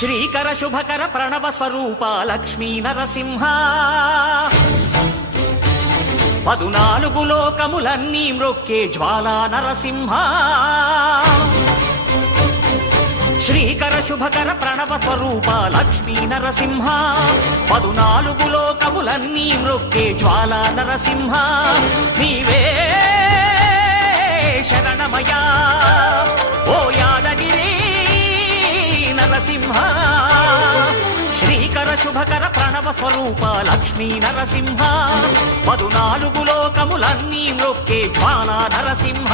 శ్రీకర శుభకర ప్రణవ స్వరూప లక్ష్మీ నరసింహ 14 లోకములన్నీ మ్రొక్కే జ్వాలా నరసింహ శ్రీకర శుభకర ప్రణవ స్వరూప లక్ష్మీ నరసింహ 14 లోకములన్నీ మ్రొక్కే జ్వాలా నరసింహ నీవే శరణమయా ఓ యాదగిరి నరసింహ శ్రీకర శుభకర ప్రణవ స్వరూప లక్ష్మీ నరసింహ 14 లోకములన్నీ మ్రొక్కే జ్వాలా నరసింహ